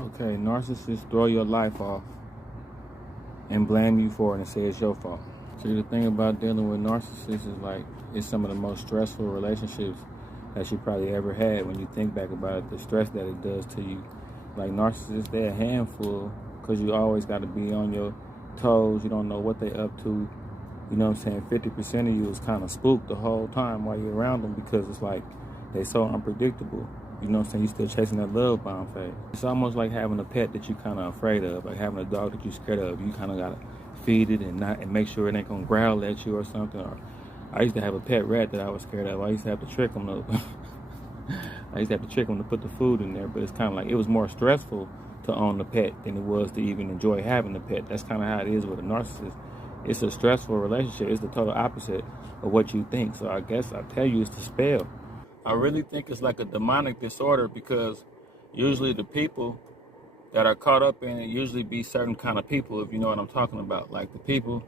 Okay, narcissists throw your life off and blame you for it and say it's your fault. See, the thing about dealing with narcissists is like it's some of the most stressful relationships that you probably ever had. When you think back about it, the stress that it does to you. Like narcissists, they're a handful because you always got to be on your toes. You don't know what they up to. You know what I'm saying? 50% of you is kind of spooked the whole time while you're around them because it's like they so unpredictable. You know what I'm saying? You're still chasing that love bomb phase. It's almost like having a pet that you're kind of afraid of, like having a dog that you're scared of. You kind of got to feed it and make sure it ain't going to growl at you or something. Or I used to have a pet rat that I was scared of. I used to have to trick him to put the food in there, but it's kind of like it was more stressful to own the pet than it was to even enjoy having the pet. That's kind of how it is with a narcissist. It's a stressful relationship. It's the total opposite of what you think. So I guess I tell you it's the spell. I really think it's like a demonic disorder because usually the people that are caught up in it usually be certain kind of people, if you know what I'm talking about. Like the people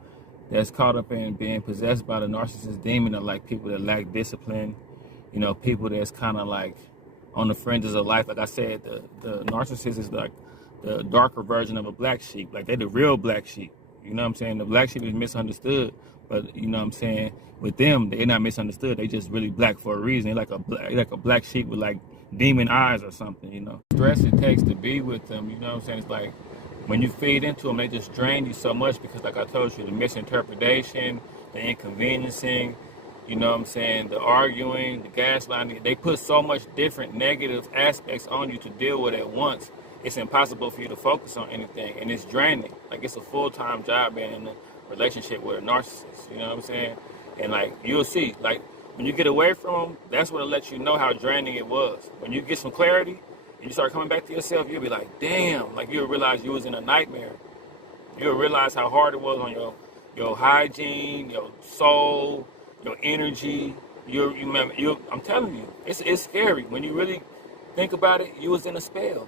that's caught up in being possessed by the narcissist demon are like people that lack discipline, you know, people that's kind of like on the fringes of life. Like I said, the narcissist is like the darker version of a black sheep. Like they're the real black sheep. You know what I'm saying? The black sheep is misunderstood, but you know what I'm saying? With them, they're not misunderstood. They just really black for a reason. They're like a black sheep with like demon eyes or something, you know. Stress it takes to be with them, you know what I'm saying? It's like when you feed into them, they just drain you so much because like I told you, the misinterpretation, the inconveniencing, you know what I'm saying, the arguing, the gaslighting, they put so much different negative aspects on you to deal with at once. It's impossible for you to focus on anything, and it's draining. Like it's a full-time job being in a relationship with a narcissist, you know what I'm saying? And like you'll see, like when you get away from them, that's what it lets you know how draining it was. When you get some clarity and you start coming back to yourself, you'll be like, damn, like you'll realize you was in a nightmare. You'll realize how hard it was on your hygiene, your soul, your energy. I'm telling you, it's scary. When you really think about it, you was in a spell.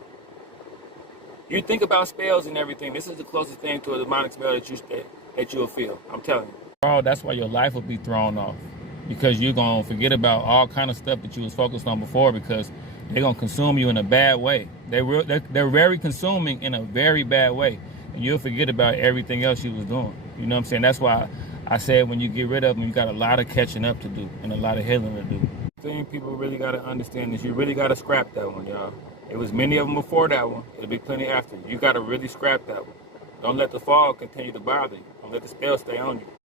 You think about spells and everything. This is the closest thing to a demonic spell that you'll feel. I'm telling you. Oh, that's why your life will be thrown off, because you're gonna forget about all kind of stuff that you was focused on before, because they're gonna consume you in a bad way. They're very consuming in a very bad way, and you'll forget about everything else you was doing. You know what I'm saying? That's why I said when you get rid of them, you got a lot of catching up to do and a lot of healing to do. The thing people really gotta understand is you really gotta scrap that one, y'all. It was many of them before that one. It'll be plenty after. You gotta really scrap that one. Don't let the fog continue to bother you. Don't let the spell stay on you.